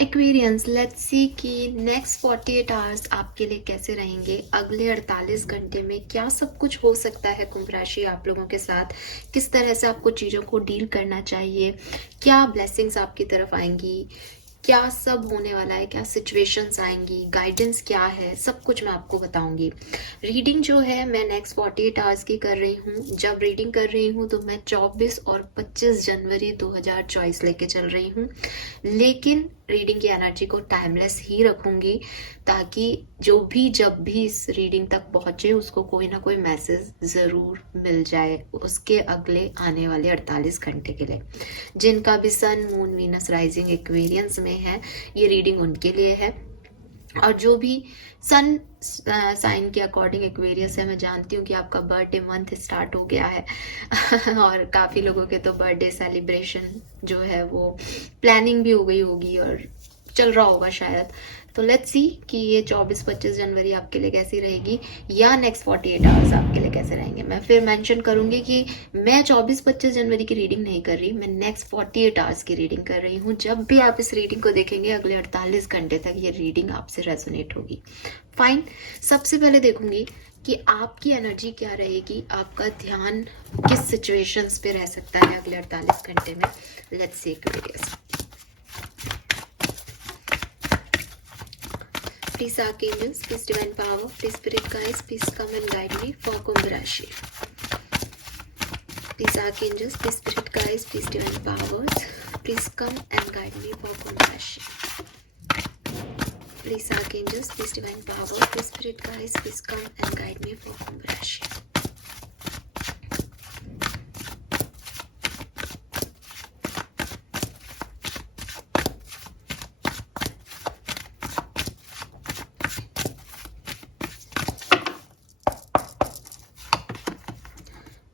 Aquarians, let's see कि next 48 hours आपके लिए कैसे रहेंगे। अगले 48 घंटे में क्या सब कुछ हो सकता है कुंभ राशि आप लोगों के साथ, किस तरह से आपको चीज़ों को डील करना चाहिए, क्या ब्लेसिंग्स आपकी तरफ आएंगी, क्या सब होने वाला है, क्या सिचुएशंस आएंगी, गाइडेंस क्या है, सब कुछ मैं आपको बताऊंगी। रीडिंग जो है मैं नेक्स्ट 48 आवर्स की कर रही हूँ। जब रीडिंग कर रही हूँ तो मैं 24 और 25 जनवरी 2024 लेके चल रही हूँ, लेकिन रीडिंग की एनर्जी को टाइमलेस ही रखूंगी ताकि जो भी जब भी इस रीडिंग तक पहुंचे उसको कोई ना कोई मैसेज ज़रूर मिल जाए उसके अगले आने वाले 48 घंटे के लिए। जिनका भी sun moon Venus rising Aquarians में है, ये रीडिंग उनके लिए है। और जो भी सन साइन के अकॉर्डिंग एक्वेरियस है, मैं जानती हूँ कि आपका बर्थडे मंथ स्टार्ट हो गया है और काफ़ी लोगों के तो बर्थडे सेलिब्रेशन जो है वो प्लानिंग भी हो गई होगी और चल रहा होगा शायद। तो लेट्स सी कि ये 24-25 जनवरी आपके लिए कैसी रहेगी या नेक्स्ट 48 आवर्स आपके लिए कैसे रहेंगे। मैं फिर मेंशन करूंगी कि मैं 24-25 जनवरी की रीडिंग नहीं कर रही, मैं नेक्स्ट 48 आवर्स की रीडिंग कर रही हूँ। जब भी आप इस रीडिंग को देखेंगे अगले 48 घंटे तक ये रीडिंग आपसे रेजोनेट होगी। फाइन, सबसे पहले देखूंगी कि आपकी एनर्जी क्या रहेगी, आपका ध्यान किस सिचुएशंस पे रह सकता है अगले 48 घंटे में। Let's see Aquarius. Please archangels, please divine power, please spirit guides, please come and guide me for Kumbh Rashi. Please archangels, please spirit guides, please divine powers, please come and guide me for Kumbh Rashi. Please archangels, please divine power, please spirit guides, please come and guide me for Kumbh Rashi.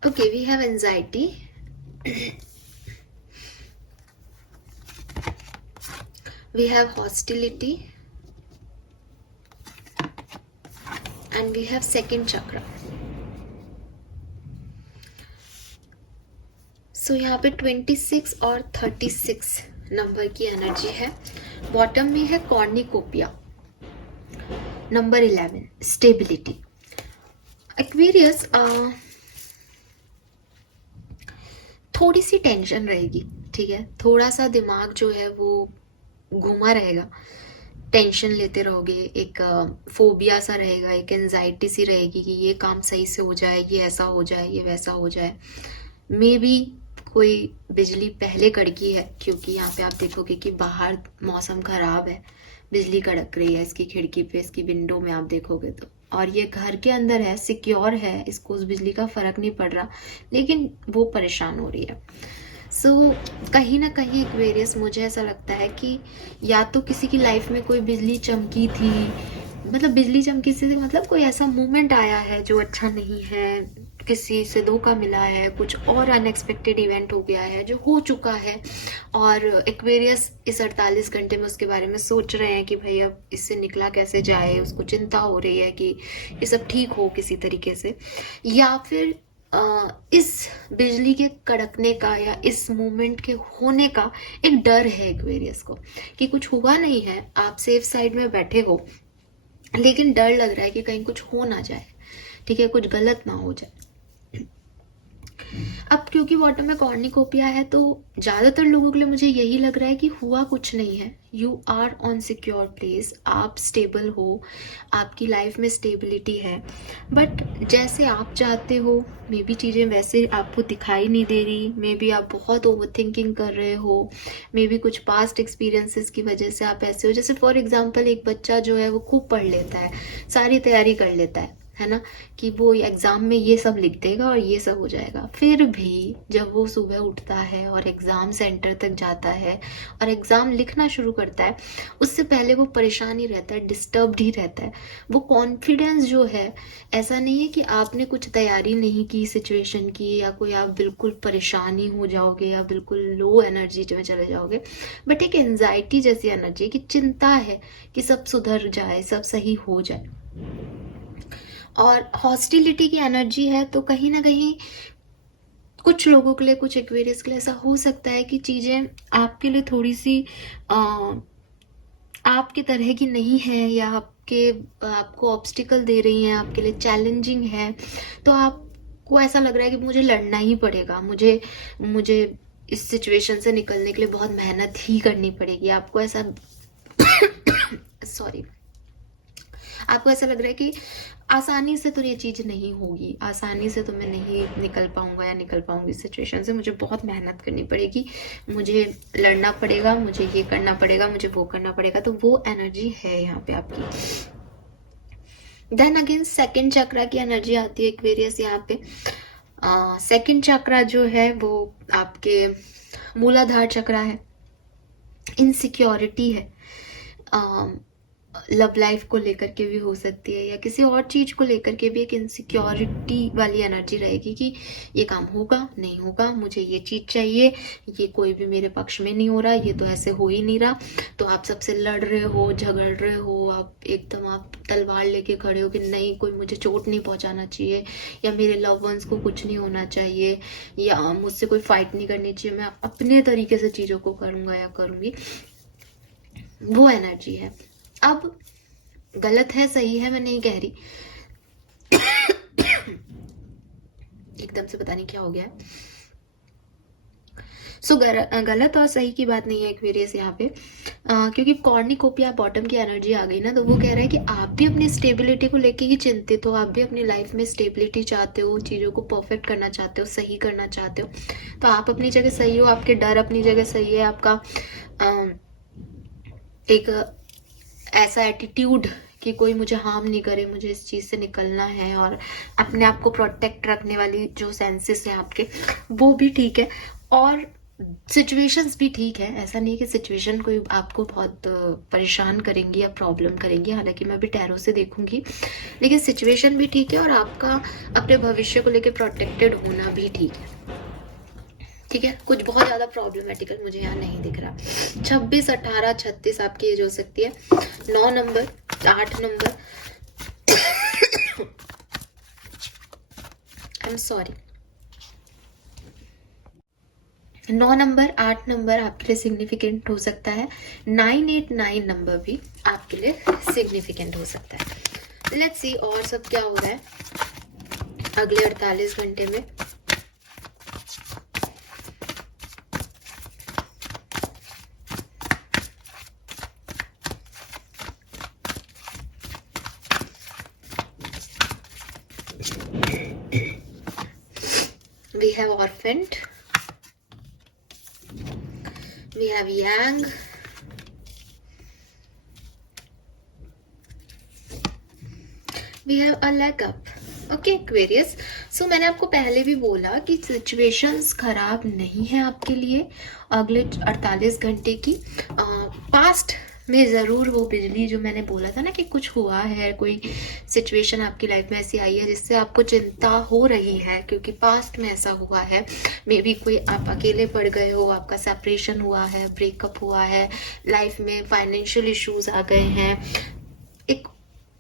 Okay, we have anxiety. We have hostility. And we have second chakra. So यहाँ पे 26 और 36 number की energy है। Bottom में है कॉर्निकोपिया। Number 11 stability. Aquarius, थोड़ी सी tension रहेगी, ठीक है, थोड़ा सा दिमाग जो है वो घूमा रहेगा, टेंशन लेते रहोगे, एक फोबिया सा रहेगा, एक एंजाइटी सी रहेगी कि ये काम सही से हो जाए, ये ऐसा हो जाए, ये वैसा हो जाए। मे बी कोई बिजली पहले कड़की है क्योंकि यहाँ पे आप देखोगे कि बाहर मौसम खराब है, बिजली कड़क रही है इसकी खिड़की पे, इसकी विंडो में आप देखोगे तो। और ये घर के अंदर है, सिक्योर है, इसको उस बिजली का फर्क नहीं पड़ रहा, लेकिन वो परेशान हो रही है। सो कहीं ना कहीं एक्वेरियस, मुझे ऐसा लगता है कि या तो किसी की लाइफ में कोई बिजली चमकी थी, मतलब बिजली चमकी से मतलब कोई ऐसा मोमेंट आया है जो अच्छा नहीं है, किसी से धोखा मिला है, कुछ और अनएक्सपेक्टेड इवेंट हो गया है जो हो चुका है, और एक्वेरियस इस 48 घंटे में उसके बारे में सोच रहे हैं कि भाई अब इससे निकला कैसे जाए, उसको चिंता हो रही है कि ये सब ठीक हो किसी तरीके से। या फिर इस बिजली के कड़कने का या इस मोमेंट के होने का एक डर है एक्वेरियस को कि कुछ हुआ नहीं है, आप सेफ साइड में बैठे हो, लेकिन डर लग रहा है कि कहीं कुछ हो ना जाए, ठीक है, कुछ गलत ना हो जाए। अब क्योंकि बॉटम में कॉर्निकोपिया है तो ज़्यादातर लोगों के लिए मुझे यही लग रहा है कि हुआ कुछ नहीं है, you are on secure place, आप स्टेबल हो, आपकी लाइफ में स्टेबिलिटी है, बट जैसे आप चाहते हो मे बी चीज़ें वैसे आपको दिखाई नहीं दे रही, मे बी आप बहुत ओवर थिंकिंग कर रहे हो, मे बी कुछ पास्ट एक्सपीरियंसेस की वजह से आप ऐसे हो। जैसे फॉर एग्जाम्पल एक बच्चा जो है वो खूब पढ़ लेता है, सारी तैयारी कर लेता है ना, कि वो एग्ज़ाम में ये सब लिख देगा और ये सब हो जाएगा, फिर भी जब वो सुबह उठता है और एग्ज़ाम सेंटर तक जाता है और एग्ज़ाम लिखना शुरू करता है, उससे पहले वो परेशान ही रहता है, डिस्टर्ब्ड ही रहता है। वो कॉन्फिडेंस जो है, ऐसा नहीं है कि आपने कुछ तैयारी नहीं की सिचुएशन की या कोई आप बिल्कुल परेशान ही हो जाओगे या बिल्कुल लो एनर्जी में चले जाओगे, बट एक एनजाइटी जैसी एनर्जी की चिंता है कि सब सुधर जाए, सब सही हो जाए। और हॉस्टिलिटी की एनर्जी है तो कहीं ना कहीं कुछ लोगों के लिए, कुछ एक्वेरियस के लिए ऐसा हो सकता है कि चीज़ें आपके लिए थोड़ी सी आपकी तरह की नहीं है या आपको ऑब्स्टिकल दे रही हैं, आपके लिए चैलेंजिंग है, तो आपको ऐसा लग रहा है कि मुझे लड़ना ही पड़ेगा, मुझे मुझे इस सिचुएशन से निकलने के लिए बहुत मेहनत ही करनी पड़ेगी, आपको ऐसा सॉरी, आपको ऐसा लग रहा है कि आसानी से तो ये चीज़ नहीं होगी, आसानी से तो मैं नहीं निकल पाऊंगा या निकल पाऊंगी इस सिचुएशन से, मुझे बहुत मेहनत करनी पड़ेगी, मुझे लड़ना पड़ेगा, मुझे ये करना पड़ेगा, मुझे वो करना पड़ेगा। तो वो एनर्जी है यहाँ पे आपकी। देन अगेन सेकंड चक्रा की एनर्जी आती है एक्वेरियस यहाँ पे। सेकंड चक्रा जो है वो आपके मूलाधार चक्रा है, इनसिक्योरिटी है, लव लाइफ को लेकर के भी हो सकती है या किसी और चीज को लेकर के भी एक इनसिक्योरिटी वाली एनर्जी रहेगी कि ये काम होगा नहीं होगा, मुझे ये चीज चाहिए, ये कोई भी मेरे पक्ष में नहीं हो रहा, ये तो ऐसे हो ही नहीं रहा। तो आप सबसे लड़ रहे हो, झगड़ रहे हो, आप तलवार लेके खड़े हो कि नहीं, कोई मुझे चोट नहीं पहुंचाना चाहिए, या मेरे लव वंस को कुछ नहीं होना चाहिए, या मुझसे कोई फाइट नहीं करनी चाहिए, मैं अपने तरीके से चीजों को करूंगा या करूंगी, वो एनर्जी है। अब गलत है सही है मैं नहीं कह रही, एकदम से पता नहीं क्या हो गया। सो गलत और सही की बात नहीं है एक्वेरियस यहाँ पे, क्योंकि कॉर्निकोपिया बॉटम की एनर्जी आ गई ना, तो वो कह रहा है कि आप भी अपनी स्टेबिलिटी को लेके ही चिंतित हो, आप भी अपनी लाइफ में स्टेबिलिटी चाहते हो, चीज़ों को परफेक्ट करना चाहते हो, सही करना चाहते हो। तो आप अपनी जगह सही हो, आपके डर अपनी जगह सही है, आपका एक ऐसा एटीट्यूड कि कोई मुझे हार्म नहीं करे, मुझे इस चीज़ से निकलना है, और अपने आप को प्रोटेक्ट रखने वाली जो सेंसेस हैं आपके, वो भी ठीक है, और सिचुएशंस भी ठीक है। ऐसा नहीं है कि सिचुएशन कोई आपको बहुत परेशान करेंगी या प्रॉब्लम करेंगी, हालांकि मैं भी टैरो से देखूंगी, लेकिन सिचुएशन भी ठीक है और आपका अपने भविष्य को लेकर प्रोटेक्टेड होना भी ठीक है। ठीक है, कुछ बहुत ज़्यादा प्रॉब्लमेटिकल मुझे यहाँ नहीं दिख रहा। 26, 18, 36 आपकी एज हो सकती है। 9 number, 8 number, I am sorry, 9 number, 8 number आपके लिए सिग्निफिकेंट हो सकता है। 989 नंबर भी आपके लिए सिग्निफिकेंट हो सकता है। लेट्स सी और सब क्या हो रहा है अगले 48 घंटे में। We have Orphaned, we have Yang, we have a leg up. Okay Aquarius, so मैंने आपको पहले भी बोला कि सिचुएशंस खराब नहीं है आपके लिए अगले 48 घंटे की। पास्ट में ज़रूर वो बिजली जो मैंने बोला था ना कि कुछ हुआ है, कोई सिचुएशन आपकी लाइफ में ऐसी आई है जिससे आपको चिंता हो रही है, क्योंकि पास्ट में ऐसा हुआ है। मे बी कोई आप अकेले पड़ गए हो, आपका सेपरेशन हुआ है, ब्रेकअप हुआ है, लाइफ में फाइनेंशियल इश्यूज आ गए हैं, एक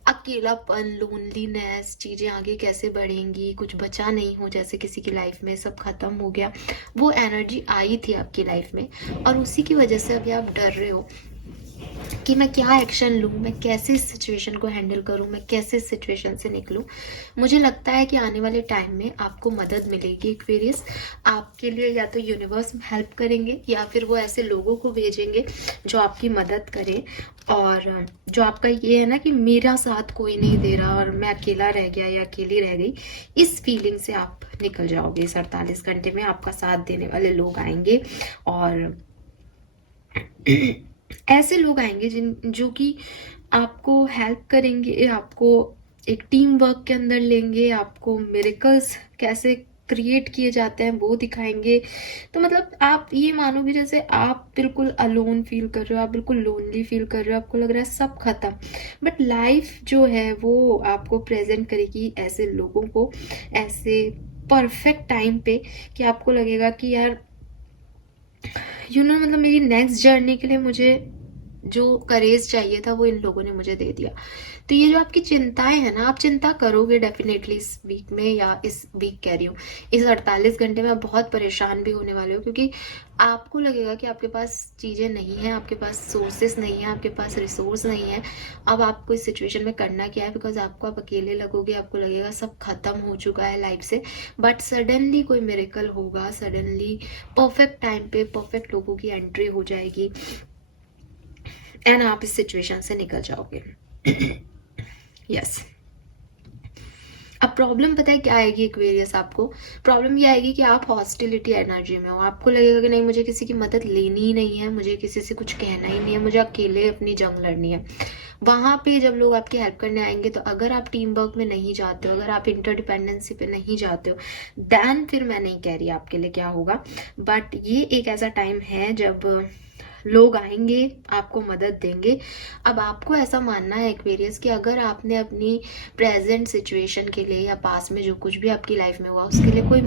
अकेलापन, लोनलीनेस, चीज़ें आगे कैसे बढ़ेंगी, कुछ बचा नहीं हो, जैसे किसी की लाइफ में सब खत्म हो गया, वो एनर्जी आई थी आपकी लाइफ में, और उसी की वजह से अभी आप डर रहे हो कि मैं क्या एक्शन लूँ, मैं कैसे इस सिचुएशन को हैंडल करूँ, मैं कैसे इस सिचुएशन से निकलूँ। मुझे लगता है कि आने वाले टाइम में आपको मदद मिलेगी एक्वेरियस, आपके लिए या तो यूनिवर्स हेल्प करेंगे या फिर वो ऐसे लोगों को भेजेंगे जो आपकी मदद करें, और जो आपका ये है ना कि मेरा साथ कोई नहीं दे रहा और मैं अकेला रह गया या अकेली रह गई, इस फीलिंग से आप निकल जाओगे। इस 48 घंटे में आपका साथ देने वाले लोग आएंगे, और ऐसे लोग आएंगे जो कि आपको हेल्प करेंगे, आपको एक टीम वर्क के अंदर लेंगे, आपको मिरेकल्स कैसे क्रिएट किए जाते हैं वो दिखाएंगे। तो मतलब आप ये मानो कि जैसे आप बिल्कुल अलोन फील कर रहे हो, आप बिल्कुल लोनली फील कर रहे हो, आपको लग रहा है सब खत्म, बट लाइफ जो है वो आपको प्रेजेंट करेगी ऐसे लोगों को, ऐसे परफेक्ट टाइम पे कि आपको लगेगा कि यार मतलब मेरी नेक्स्ट जर्नी के लिए मुझे जो करेज चाहिए था वो इन लोगों ने मुझे दे दिया। तो ये जो आपकी चिंताएं हैं ना, आप चिंता करोगे डेफिनेटली इस वीक में, या इस वीक कह रही हूँ, इस 48 घंटे में आप बहुत परेशान भी होने वाले हो, क्योंकि आपको लगेगा कि आपके पास चीज़ें नहीं हैं, आपके पास सोर्सेस नहीं है, आपके पास रिसोर्स नहीं है। अब आपको इस सिचुएशन में करना क्या है, बिकॉज आपको आप अकेले लगोगे, आपको लगेगा सब खत्म हो चुका है लाइफ से, बट सडनली कोई मिरेकल होगा, सडनली परफेक्ट टाइम पे परफेक्ट लोगों की एंट्री हो जाएगी एंड आप इस सिचुएशन से निकल जाओगे। यस। अब प्रॉब्लम पता है क्या आएगी एक्वेरियस, आपको प्रॉब्लम ये आएगी कि आप हॉस्टिलिटी एनर्जी में हो। आपको लगेगा कि नहीं, मुझे किसी की मदद लेनी ही नहीं है, मुझे किसी से कुछ कहना ही नहीं है, मुझे अकेले अपनी जंग लड़नी है। वहां पे जब लोग आपकी हेल्प करने आएंगे, तो अगर आप टीम वर्क में नहीं जाते हो, अगर आप इंटरडिपेंडेंसी पे नहीं जाते हो, देन फिर मैं नहीं कह रही आपके लिए क्या होगा, बट ये एक ऐसा टाइम है जब लोग आएंगे, आपको मदद देंगे। अब आपको ऐसा मानना है एक्वेरियस कि अगर आपने अपनी प्रेजेंट सिचुएशन के लिए या पास में जो कुछ भी आपकी लाइफ में हुआ उसके लिए कोई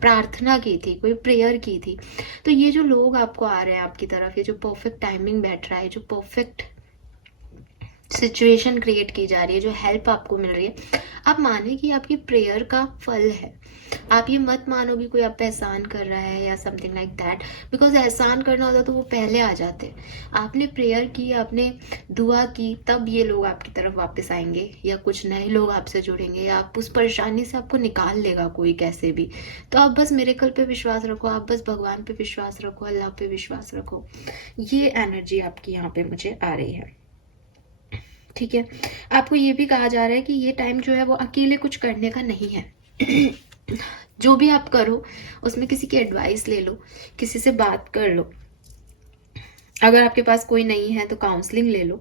प्रार्थना की थी, कोई प्रेयर की थी, तो ये जो लोग आपको आ रहे हैं आपकी तरफ, ये जो परफेक्ट टाइमिंग बैठ रहा है, जो परफेक्ट सिचुएशन क्रिएट की जा रही है, जो हेल्प आपको मिल रही है, आप माने कि आपकी प्रेयर का फल है। आप ये मत मानो कि कोई आप पे एहसान कर रहा है या समथिंग लाइक दैट, बिकॉज एहसान करना होता तो वो पहले आ जाते। आपने प्रेयर की, आपने दुआ की, तब ये लोग आपकी तरफ वापस आएंगे, या कुछ नए लोग आपसे जुड़ेंगे, या आप उस परेशानी से आपको निकाल लेगा कोई कैसे भी। तो आप बस मिरेकल पे विश्वास रखो, आप बस भगवान पे विश्वास रखो, अल्लाह पे विश्वास रखो। ये एनर्जी आपकी यहाँ पे मुझे आ रही है, ठीक है। आपको ये भी कहा जा रहा है कि ये टाइम जो है वो अकेले कुछ करने का नहीं है। जो भी आप करो उसमें किसी की एडवाइस ले लो, किसी से बात कर लो, अगर आपके पास कोई नहीं है तो काउंसलिंग ले लो।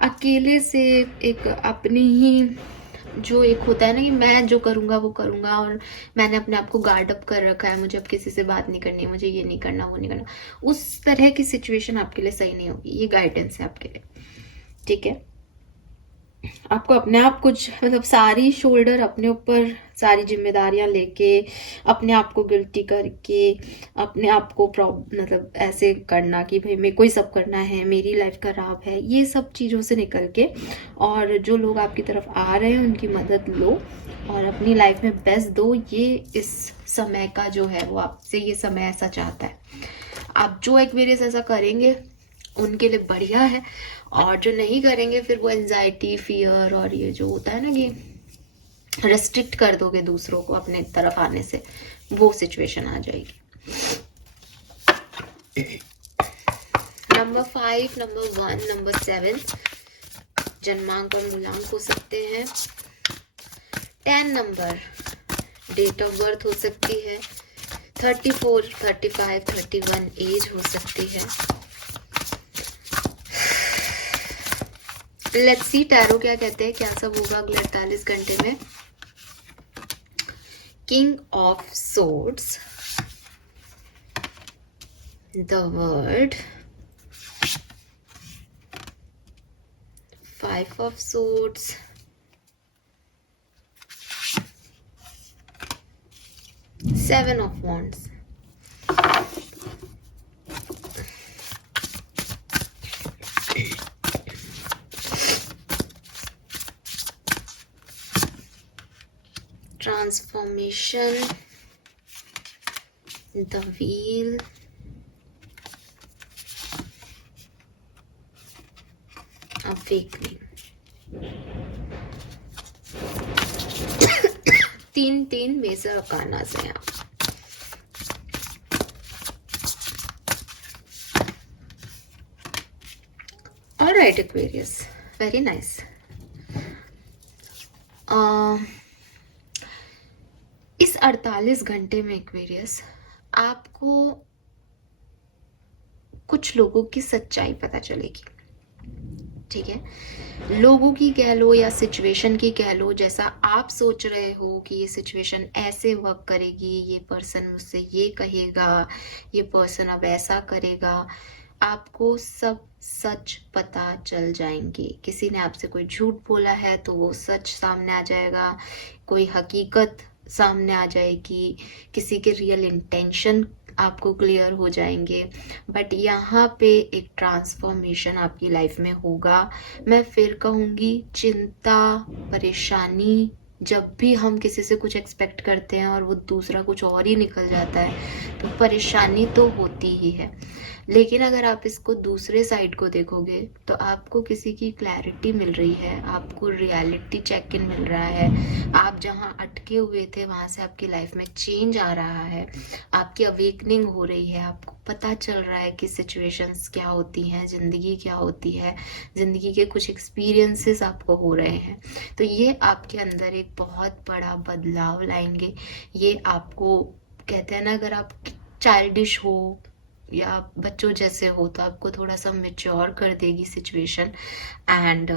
अकेले से एक अपनी ही जो एक होता है ना कि मैं जो करूँगा वो करूँगा, और मैंने अपने आप को गार्ड अप कर रखा है, मुझे अब किसी से बात नहीं करनी है, मुझे ये नहीं करना, वो नहीं करना, उस तरह की सिचुएशन आपके लिए सही नहीं होगी। ये गाइडेंस है आपके लिए, ठीक है। आपको अपने आप कुछ मतलब सारी शोल्डर अपने ऊपर, सारी जिम्मेदारियां लेके, अपने आप को गिल्टी करके, अपने आप को मतलब ऐसे करना कि भाई मेरे को ही सब करना है, मेरी लाइफ खराब है, ये सब चीज़ों से निकल के, और जो लोग आपकी तरफ आ रहे हैं उनकी मदद लो और अपनी लाइफ में बेस्ट दो। ये इस समय का जो है वो आपसे ये समय ऐसा चाहता है। आप जो एक्वेरियस ऐसा करेंगे उनके लिए बढ़िया है, और जो नहीं करेंगे फिर वो एंजाइटी, फियर, और ये जो होता है ना कि रेस्ट्रिक्ट कर दोगे दूसरों को अपने तरफ आने से, वो सिचुएशन आ जाएगी। नंबर 5, नंबर 1, नंबर 7 जन्मांक और मूलांक हो सकते हैं। 10 नंबर डेट ऑफ बर्थ हो सकती है। 34, 35, 31 एज हो सकती है। लेट्स सी टैरो क्या कहते हैं, क्या सब होगा अगले 48 घंटे में। King of swords, the world, 5 of swords, seven of wands. Transformation, the wheel, awakening। 3 major arcanas हैं यहाँ। Alright Aquarius, very nice. इस 48 घंटे में एक्वेरियस आपको कुछ लोगों की सच्चाई पता चलेगी, ठीक है। लोगों की कह लो या सिचुएशन की कह लो, जैसा आप सोच रहे हो कि ये सिचुएशन ऐसे वर्क करेगी, ये पर्सन मुझसे ये कहेगा, ये पर्सन अब ऐसा करेगा, आपको सब सच पता चल जाएंगे। किसी ने आपसे कोई झूठ बोला है तो वो सच सामने आ जाएगा, कोई हकीकत सामने आ जाएगी, किसी के रियल इंटेंशन आपको क्लियर हो जाएंगे। बट यहाँ पे एक ट्रांसफॉर्मेशन आपकी लाइफ में होगा। मैं फिर कहूँगी, चिंता, परेशानी, जब भी हम किसी से कुछ एक्सपेक्ट करते हैं और वो दूसरा कुछ और ही निकल जाता है, तो परेशानी तो होती ही है। लेकिन अगर आप इसको दूसरे साइड को देखोगे तो आपको किसी की क्लैरिटी मिल रही है, आपको रियलिटी चेक इन मिल रहा है। आप जहाँ अटके हुए थे वहाँ से आपकी लाइफ में चेंज आ रहा है, आपकी अवेकनिंग हो रही है, आपको पता चल रहा है कि सिचुएशंस क्या होती हैं, ज़िंदगी क्या होती है, ज़िंदगी के कुछ एक्सपीरियंसेस आपको हो रहे हैं। तो ये आपके अंदर एक बहुत बड़ा बदलाव लाएंगे। ये आपको, कहते हैं ना, अगर आप चाइल्डिश हो या बच्चों जैसे हो तो आपको थोड़ा सा मेच्योर कर देगी सिचुएशन। एंड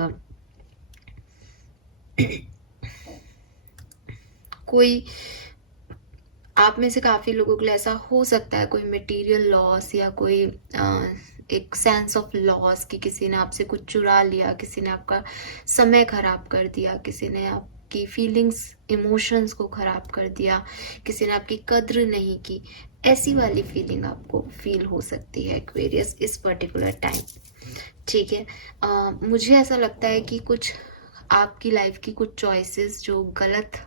कोई आप में से काफ़ी लोगों के लिए ऐसा हो सकता है, कोई मटेरियल लॉस या कोई एक सेंस ऑफ लॉस, कि किसी ने आपसे कुछ चुरा लिया, किसी ने आपका समय खराब कर दिया, किसी ने आपकी फीलिंग्स, इमोशंस को खराब कर दिया, किसी ने आपकी कद्र नहीं की। ऐसी वाली फीलिंग आपको फील हो सकती है एक्वेरियस इस पर्टिकुलर टाइम। ठीक है। मुझे ऐसा लगता है कि कुछ आपकी लाइफ की कुछ चॉइसेस जो गलत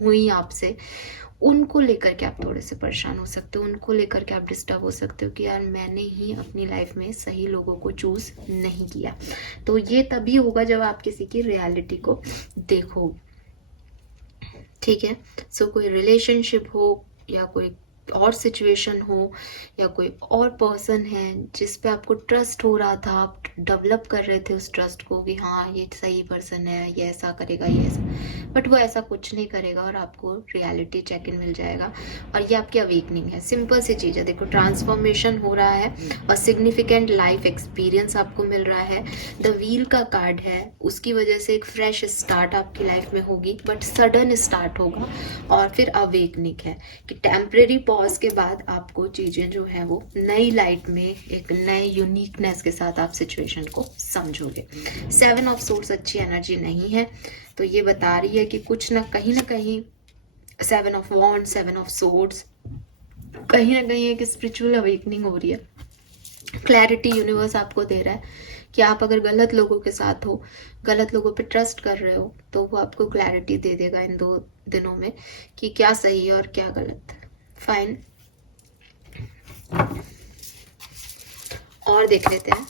हुई आपसे, उनको लेकर के आप थोड़े से परेशान हो सकते हो, उनको लेकर के आप डिस्टर्ब हो सकते हो कि यार मैंने ही अपनी लाइफ में सही लोगों को चूज नहीं किया। तो ये तभी होगा जब आप किसी की रियलिटी को देखोगे। ठीक है। सो कोई रिलेशनशिप हो या कोई और सिचुएशन हो या कोई और पर्सन है जिस पे आपको ट्रस्ट हो रहा था, आप डेवलप कर रहे थे उस ट्रस्ट को कि हाँ ये सही पर्सन है, ये ऐसा करेगा, ये ऐसा, बट वो ऐसा कुछ नहीं करेगा और आपको रियलिटी चेक इन मिल जाएगा। और ये आपकी अवेकनिंग है। सिंपल सी चीज़ है, देखो, ट्रांसफॉर्मेशन हो रहा है और सिग्निफिकेंट लाइफ एक्सपीरियंस आपको मिल रहा है। द व्हील का कार्ड है, उसकी वजह से एक फ्रेश स्टार्ट आपकी लाइफ में होगी, बट सडन स्टार्ट होगा। और फिर अवेकनिंग है कि टेम्परेरी पॉज के बाद आपको चीज़ें जो है वो नई लाइट में एक नए यूनिकनेस के साथ आप सिचुएशन को समझोगे। 7 ऑफ सोर्स अच्छी एनर्जी नहीं है, तो ये बता रही है कि कुछ ना कहीं 7 ऑफ वॉन्ड, 7 ऑफ सोर्ड्स, कहीं ना कहीं एक स्पिरिचुअल अवेकनिंग हो रही है। क्लैरिटी यूनिवर्स आपको दे रहा है कि आप अगर गलत लोगों के साथ हो, गलत लोगों पे ट्रस्ट कर रहे हो, तो वो आपको क्लैरिटी दे देगा इन 2 दिनों में कि क्या सही है और क्या गलत। फाइन, और देख लेते हैं।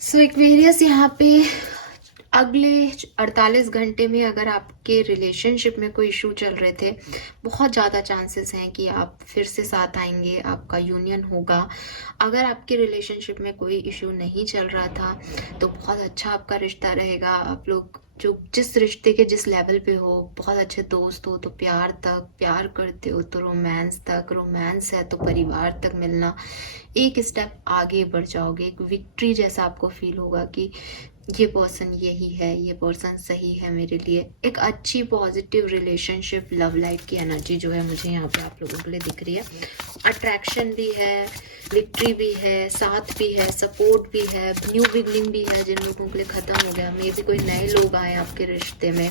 सो एक्वेरियस, यहाँ पे अगले 48 घंटे में अगर आपके रिलेशनशिप में कोई इशू चल रहे थे, बहुत ज़्यादा चांसेस हैं कि आप फिर से साथ आएंगे, आपका यूनियन होगा। अगर आपके रिलेशनशिप में कोई इशू नहीं चल रहा था तो बहुत अच्छा आपका रिश्ता रहेगा। आप लोग जो जिस रिश्ते के जिस लेवल पे हो, बहुत अच्छे दोस्त हो तो प्यार तक, प्यार करते हो तो रोमांस तक, रोमांस है तो परिवार तक मिलना, एक स्टेप आगे बढ़ जाओगे। एक विक्ट्री जैसा आपको फील होगा कि ये पर्सन यही है, ये पर्सन सही है मेरे लिए। एक अच्छी पॉजिटिव रिलेशनशिप, लव लाइफ की एनर्जी जो है मुझे यहाँ पे आप लोगों के लिए दिख रही है। अट्रैक्शन भी है, विक्ट्री भी है, साथ भी है, सपोर्ट भी है, न्यू बिगनिंग भी है। जिन लोगों के लिए खत्म हो गया, मे भी कोई नए लोग आए आपके रिश्ते में,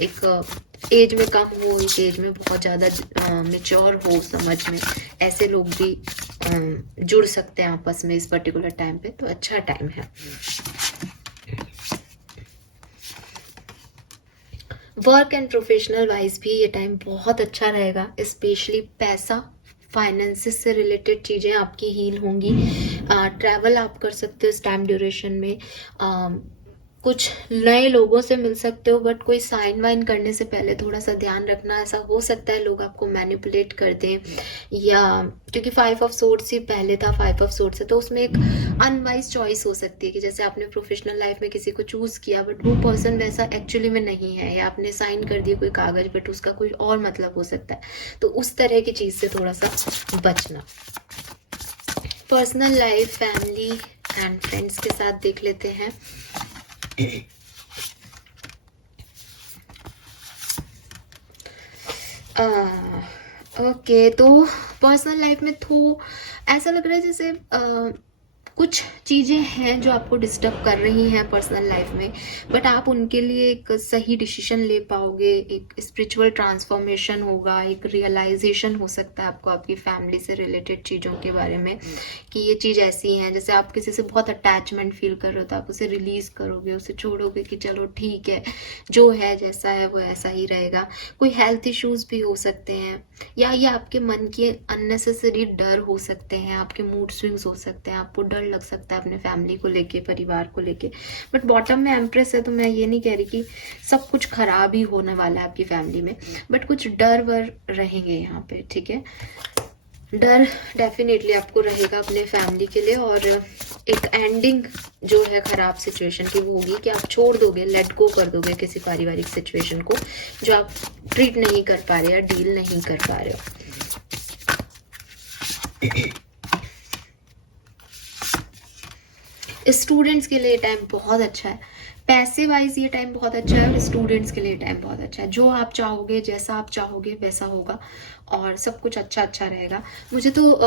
एक एज में कम हो, एक एज में बहुत ज़्यादा मेच्योर हो समझ में, ऐसे लोग भी जुड़ सकते हैं आपस में इस पर्टिकुलर टाइम पे। तो अच्छा टाइम है। वर्क एंड प्रोफेशनल वाइज भी ये टाइम बहुत अच्छा रहेगा। स्पेशली पैसा, फाइनेंसिस से रिलेटेड चीज़ें आपकी हील होंगी। ट्रैवल आप कर सकते हो इस टाइम ड्यूरेशन में। कुछ नए लोगों से मिल सकते हो, बट कोई साइन वाइन करने से पहले थोड़ा सा ध्यान रखना। ऐसा हो सकता है लोग आपको मैनिपुलेट कर दें, या क्योंकि 5 ऑफ सोर्ड्स ही पहले था, 5 ऑफ सोर्ड्स है, तो उसमें एक अनवाइज चॉइस हो सकती है कि जैसे आपने प्रोफेशनल लाइफ में किसी को चूज किया बट वो पर्सन वैसा एक्चुअली में नहीं है, या आपने साइन कर दिया कोई कागज बट उसका कोई और मतलब हो सकता है। तो उस तरह की चीज से थोड़ा सा बचना। Personal life, family and friends के साथ देख लेते हैं। ओके, तो पर्सनल लाइफ में ऐसा लग रहा है जैसे कुछ चीज़ें हैं जो आपको डिस्टर्ब कर रही हैं पर्सनल लाइफ में, बट आप उनके लिए एक सही डिसीजन ले पाओगे, एक स्पिरिचुअल ट्रांसफॉर्मेशन होगा, एक रियलाइजेशन हो सकता है आपको आपकी फैमिली से रिलेटेड चीज़ों के बारे में कि ये चीज़ ऐसी है। जैसे आप किसी से बहुत अटैचमेंट फील कर रहे हो तो आप उसे रिलीज़ करोगे, उसे छोड़ोगे कि चलो ठीक है, जो है जैसा है वो ऐसा ही रहेगा। कोई हेल्थ इश्यूज भी हो सकते हैं, या ये आपके मन के अननेसेसरी डर हो सकते हैं, आपके मूड स्विंग्स हो सकते हैं, आपको डर लग सकता है अपने फैमिली को लेके, परिवार को लेके। बट बॉटम में एम्प्रेस है, तो मैं ये नहीं कह रही कि सब कुछ खराब ही होने वाला है आपकी फैमिली में, बट कुछ डर वर रहेंगे यहाँ पे, ठीक है। डर डेफिनेटली आपको रहेगा अपने फैमिली के लिए, और एक एंडिंग जो है खराब सिचुएशन की वो होगी कि आप छोड़ दोगे, लेट गो कर दोगे किसी पारिवारिक सिचुएशन को जो आप ट्रीट नहीं कर पा रहे या डील नहीं कर पा रहे हो। स्टूडेंट्स के लिए टाइम बहुत अच्छा है, पैसे वाइज ये टाइम बहुत अच्छा है, और स्टूडेंट्स के लिए टाइम बहुत अच्छा है। जो आप चाहोगे, जैसा आप चाहोगे वैसा होगा, और सब कुछ अच्छा अच्छा रहेगा। मुझे तो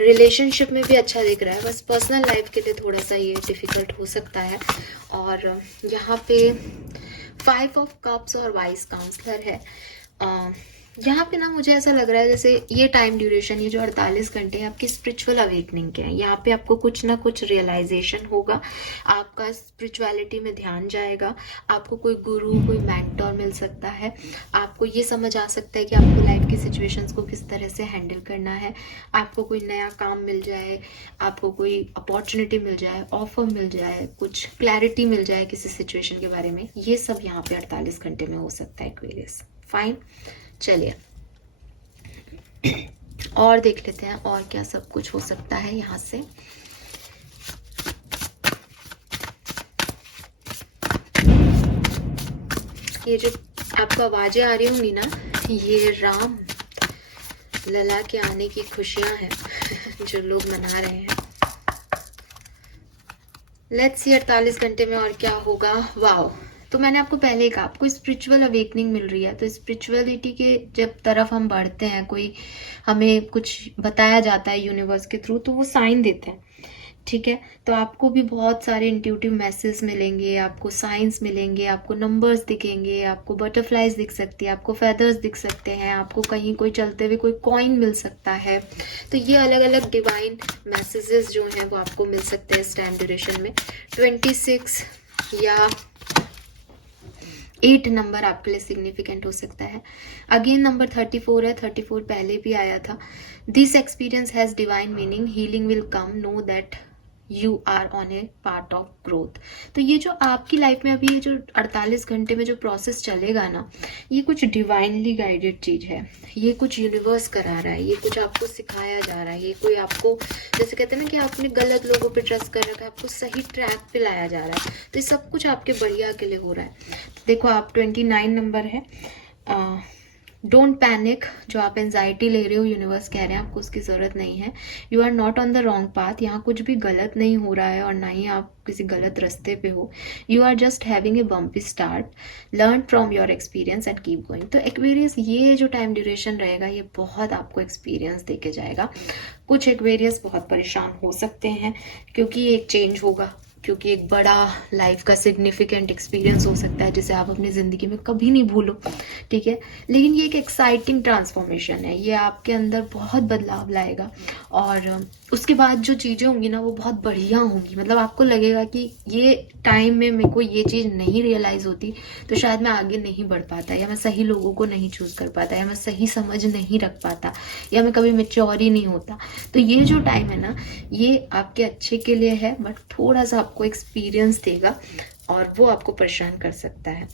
रिलेशनशिप में भी अच्छा दिख रहा है, बस पर्सनल लाइफ के लिए थोड़ा सा ये डिफ़िकल्ट हो सकता है। और यहाँ पे 5 ऑफ कप्स और वाइस काउंसलर है। यहाँ पे ना मुझे ऐसा लग रहा है जैसे ये टाइम ड्यूरेशन, ये जो 48 घंटे हैं आपकी स्पिरिचुअल अवेकनिंग के हैं। यहाँ पे आपको कुछ ना कुछ रियलाइजेशन होगा, आपका स्पिरिचुअलिटी में ध्यान जाएगा, आपको कोई गुरु, कोई मेंटोर मिल सकता है, आपको ये समझ आ सकता है कि आपको लाइफ की सिचुएशंस को किस तरह से हैंडल करना है, आपको कोई नया काम मिल जाए, आपको कोई अपॉर्चुनिटी मिल जाए, ऑफर मिल जाए, कुछ क्लैरिटी मिल जाए किसी सिचुएशन के बारे में। ये सब यहाँ पे 48 घंटे में हो सकता है एक्वेरियस। फाइन, चलिए और देख लेते हैं और क्या सब कुछ हो सकता है यहाँ से। ये जो आपको आवाजें आ रही होंगी ना, ये राम लला के आने की खुशियां हैं जो लोग मना रहे हैं। लेट्स सी 48 घंटे में और क्या होगा। वाओ, तो मैंने आपको पहले ही कहा आपको स्पिरिचुअल अवेकनिंग मिल रही है, तो स्पिरिचुअलिटी के जब तरफ हम बढ़ते हैं, कोई हमें कुछ बताया जाता है यूनिवर्स के थ्रू, तो वो साइन देते हैं, ठीक है। तो आपको भी बहुत सारे इंट्यूटिव मैसेज मिलेंगे, आपको साइंस मिलेंगे, आपको नंबर्स दिखेंगे, आपको बटरफ्लाइज दिख सकती है, आपको फेदर्स दिख सकते हैं, आपको कहीं कोई चलते हुए कोई कॉइन मिल सकता है। तो ये अलग अलग डिवाइन मैसेजेस जो हैं वो आपको मिल सकते हैं इस टाइम ड्यूरेशन में। 26 या 8 नंबर आपके लिए सिग्निफिकेंट हो सकता है। अगेन नंबर 34 है, 34 पहले भी आया था। This experience has divine meaning, healing will come, know that you are on a part of growth. तो ये जो आपकी लाइफ में अभी ये जो 48 घंटे में जो प्रोसेस चलेगा ना, ये कुछ डिवाइनली गाइडेड चीज है, ये कुछ यूनिवर्स करा रहा है, ये कुछ आपको सिखाया जा रहा है, ये कोई आपको, जैसे कहते हैं ना कि आपने गलत लोगों पे ट्रस्ट कर रखा है, आपको सही ट्रैक पे लाया जा रहा है। तो ये सब कुछ आपके बढ़िया के लिए हो रहा है। देखो आप 29 नंबर है, डोंट पैनिक। जो आप एंजाइटी ले रहे हो, यूनिवर्स कह रहे हैं आपको उसकी ज़रूरत नहीं है। You are not on the wrong path, यहाँ कुछ भी गलत नहीं हो रहा है और ना ही आप किसी गलत रास्ते पे हो। You are just having a bumpy start, learn from your experience and keep going. तो एक्वेरियस ये जो टाइम ड्यूरेशन रहेगा ये बहुत आपको एक्सपीरियंस दे के जाएगा। कुछ एक्वेरियस बहुत परेशान हो सकते हैं क्योंकि एक चेंज होगा, क्योंकि एक बड़ा लाइफ का सिग्निफिकेंट एक्सपीरियंस हो सकता है जिसे आप अपनी ज़िंदगी में कभी नहीं भूलो, ठीक है। लेकिन ये एक एक्साइटिंग ट्रांसफॉर्मेशन है, ये आपके अंदर बहुत बदलाव लाएगा, और उसके बाद जो चीज़ें होंगी ना वो बहुत बढ़िया होंगी। मतलब आपको लगेगा कि ये टाइम में मेरे को ये चीज़ नहीं रियलाइज़ होती तो शायद मैं आगे नहीं बढ़ पाता, या मैं सही लोगों को नहीं चूज़ कर पाता, या मैं सही समझ नहीं रख पाता, या मैं कभी मैच्योर ही नहीं होता। तो ये जो टाइम है ना ये आपके अच्छे के लिए है, बट थोड़ा सा आपको एक्सपीरियंस देगा और वो आपको परेशान कर सकता है।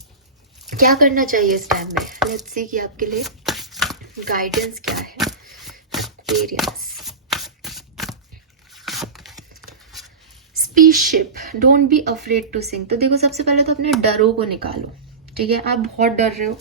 क्या करना चाहिए इस टाइम में, लेट्स सी कि आपके लिए गाइडेंस क्या है। Aquarius, spaceship, don't be afraid to sing. तो देखो सबसे पहले तो अपने डरों को निकालो, ठीक है। आप बहुत डर रहे हो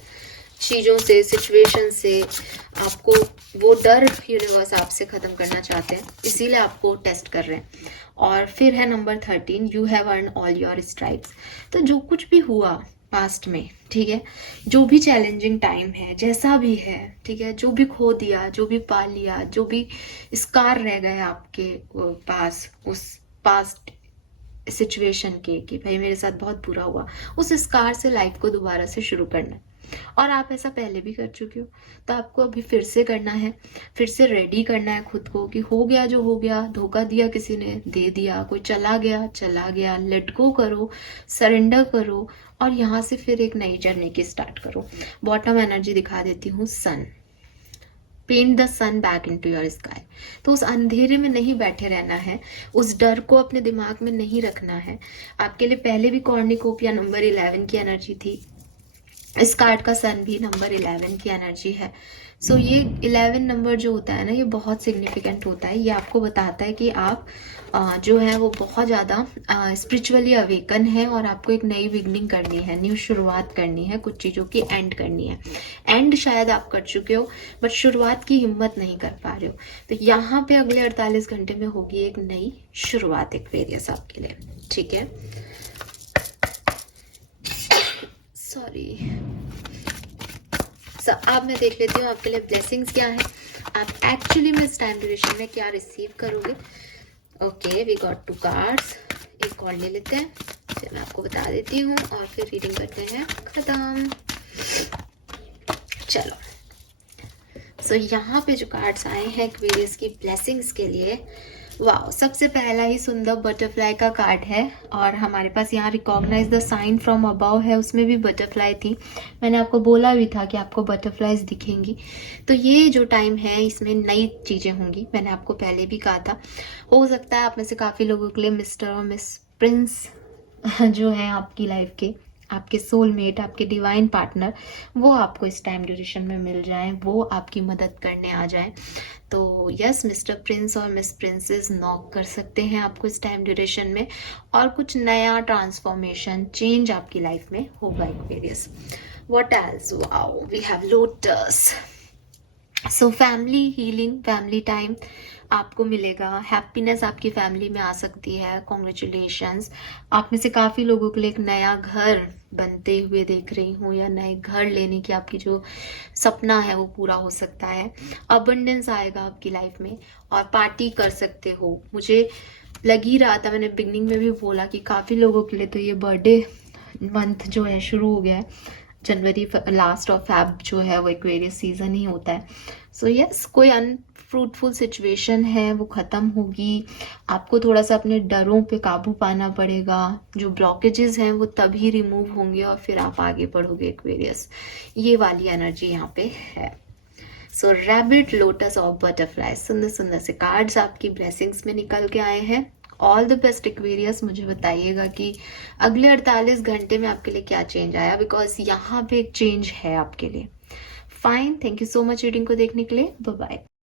चीज़ों से, सिचुएशन से, आपको वो डर यूनिवर्स आपसे ख़त्म करना चाहते हैं, इसीलिए आपको टेस्ट कर रहे हैं। और फिर है number 13, you have earn all your stripes. तो जो कुछ भी हुआ पास्ट में, ठीक है, जो भी चैलेंजिंग टाइम है, जैसा भी है, ठीक है, जो भी खो दिया, जो भी पा लिया, जो भी स्कार रह गए आपके पास उस पास्ट सिचुएशन के कि भाई मेरे साथ बहुत बुरा हुआ, उस स्कार से लाइफ को दोबारा से शुरू करना है। और आप ऐसा पहले भी कर चुके हो, तो आपको अभी फिर से करना है, फिर से रेडी करना है खुद को कि हो गया जो हो गया, धोखा दिया किसी ने, दे दिया, कोई चला गया चला गया, लेट गो करो, सरेंडर करो और यहाँ से फिर एक नई जर्नी की स्टार्ट करो। बॉटम एनर्जी दिखा देती हूँ, sun, paint the sun back into your sky. तो उस अंधेरे में नहीं बैठे रहना है, उस डर को अपने दिमाग में नहीं रखना है। आपके लिए पहले भी कॉर्निकोपिया नंबर 11 की एनर्जी थी, इस कार्ड का सन भी नंबर 11 की एनर्जी है। सो ये 11 नंबर जो होता है ना, ये बहुत सिग्निफिकेंट होता है। ये आपको बताता है कि आप जो है वो बहुत ज़्यादा स्पिरिचुअली अवेकन है और आपको एक नई बिगनिंग करनी है, न्यू शुरुआत करनी है, कुछ चीज़ों की एंड करनी है। एंड शायद आप कर चुके हो बट शुरुआत की हिम्मत नहीं कर पा रहे हो, तो यहाँ पे अगले 48 घंटे में होगी एक नई शुरुआत एक्वेरियस आपके लिए, ठीक है। सॉरी, अब मैं देख लेती हूँ आपके लिए ब्लेसिंग्स क्या है, आप एक्चुअली में इस टाइम ड्यूरेशन में क्या रिसीव करोगे। ओके, वी गॉट 2 कार्ड्स, एक और ले लेते हैं, फिर मैं आपको बता देती हूँ और फिर रीडिंग करते हैं खत्म। चलो, सो यहाँ पे जो कार्ड्स आए हैं एक्वेरियस की ब्लेसिंग्स के लिए, वाह, सबसे पहला ही सुंदर बटरफ्लाई का कार्ड है और हमारे पास यहाँ recognise the sign from above है, उसमें भी बटरफ्लाई थी। मैंने आपको बोला भी था कि आपको बटरफ्लाईज दिखेंगी। तो ये जो टाइम है इसमें नई चीज़ें होंगी, मैंने आपको पहले भी कहा था। हो सकता है आप में से काफ़ी लोगों के लिए मिस्टर और मिस प्रिंस जो है आपकी लाइफ के, आपके सोलमेट, आपके डिवाइन पार्टनर, वो आपको इस टाइम ड्यूरेशन में मिल जाएं, वो आपकी मदद करने आ जाएं। तो यस, मिस्टर प्रिंस और मिस प्रिंसेस नॉक कर सकते हैं आपको इस टाइम ड्यूरेशन में और कुछ नया ट्रांसफॉर्मेशन, चेंज आपकी लाइफ में होगा Aquarius. What else, wow, we have lotus. So family healing, family time आपको मिलेगा, हैप्पीनेस आपकी फैमिली में आ सकती है, कॉन्ग्रेचुलेशंस। आप में से काफ़ी लोगों के लिए एक नया घर बनते हुए देख रही हूँ या नए घर लेने की आपकी जो सपना है वो पूरा हो सकता है। अबंडेंस आएगा आपकी लाइफ में और पार्टी कर सकते हो। मुझे लग ही रहा था, मैंने बिगनिंग में भी बोला कि काफ़ी लोगों के लिए तो ये बर्थडे मंथ जो है शुरू हो गया है, जनवरी लास्ट और फैब जो है वो एक्वेरियस सीजन ही होता है। सो यस, कोई अनफ्रूटफुल सिचुएशन है वो ख़त्म होगी, आपको थोड़ा सा अपने डरों पे काबू पाना पड़ेगा, जो ब्लॉकेजेस हैं वो तभी रिमूव होंगे और फिर आप आगे बढ़ोगे एक्वेरियस। ये वाली एनर्जी यहाँ पे है। सो रैबिट, लोटस और बटरफ्लाई, सुंदर सुंदर से कार्ड्स आपकी ब्लेसिंग्स में निकल के आए हैं। All the best Aquarius. मुझे बताइएगा कि अगले 48 घंटे में आपके लिए क्या चेंज आया, बिकॉज यहाँ पे एक चेंज है आपके लिए। Fine, thank you so much reading को देखने के लिए, बाय बाय।